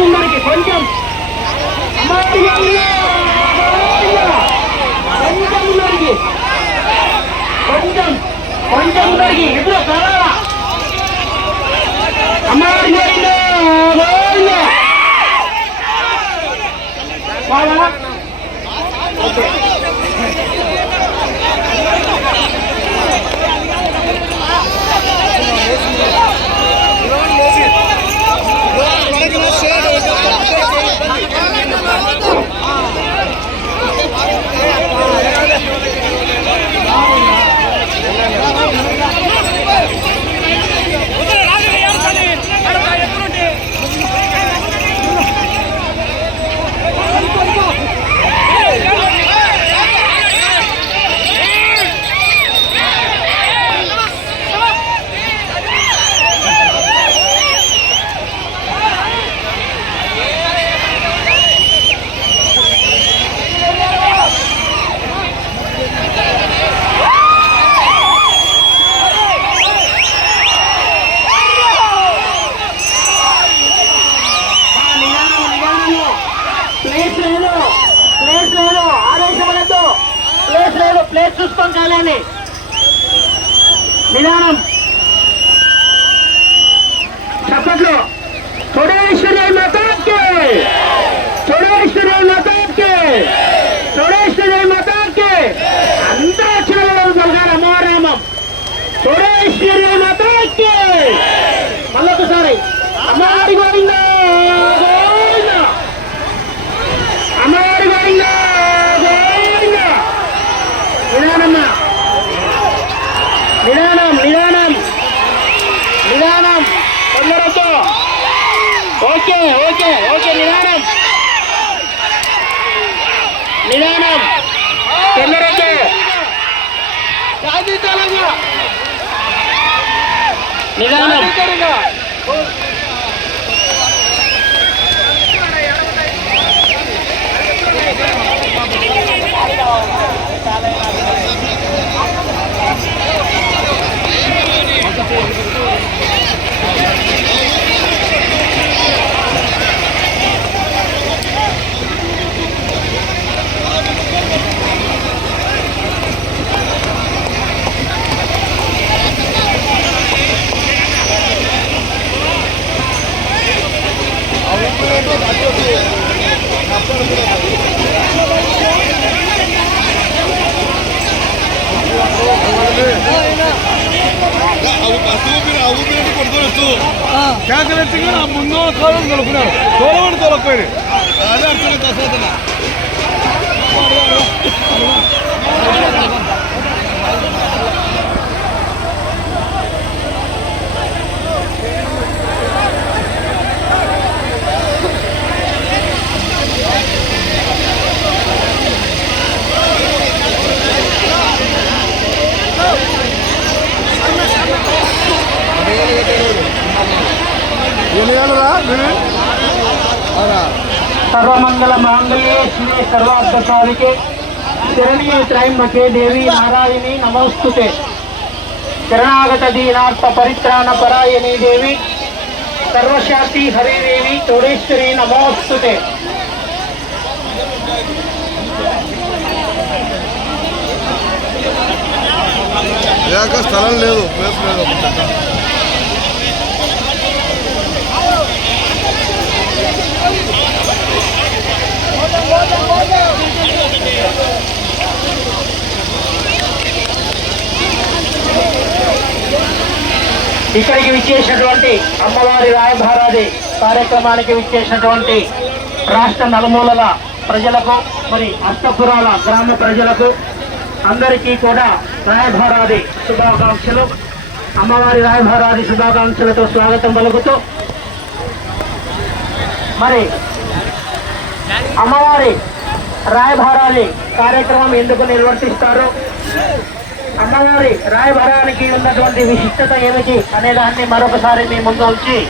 முன்னாடி கொஞ்சம். నేతృత్వం ప్లేస్ చూసుకొని కాలేని నిదానం. చప్పట్లు. ఓకే ఓకే ఓకే నిదానం. నిదానం. తొందరతో నిదానం. കൊടുത്തു. ക്യാൻസലേറ്റിംഗ് മുന്നോളം കാലം കളിക്കുന്നത് തോളമാണ് തോളപ്പേര് അതാണ് సర్వమంగళ మాంగళ్యే శివే సర్వార్థ సాధికే శరణ్యే త్రయంబకే దేవి నారాయణి నమోస్తుతే. శరణాగత దీనార్థ పరిత్రాణ పరాయణి దేవి. సర్వశాంతి హరి దేవి చోడేశ్వరి నమోస్తుతే స్థలం లేదు ప్లేస్ లేదు. ఇక్కడికి విచ్చేసినటువంటి అమ్మవారి రాయభారాది కార్యక్రమానికి విచ్చేసినటువంటి రాష్ట్ర నలుమూలల ప్రజలకు మరి అష్టపురాల గ్రామ ప్రజలకు అందరికీ కూడా రాయభారాది శుభాకాంక్షలు. అమ్మవారి రాయభారాది శుభాకాంక్షలతో స్వాగతం పలుకుతూ మరి అమ్మవారి రాయభారాది కార్యక్రమం ఎందుకు నిర్వర్తిస్తారు? అమ్మవారి రాయభారానికి ఉన్నటువంటి విశిష్టత ఏమిటి అనే దాన్ని మరొకసారి మీ ముందు ఉంచి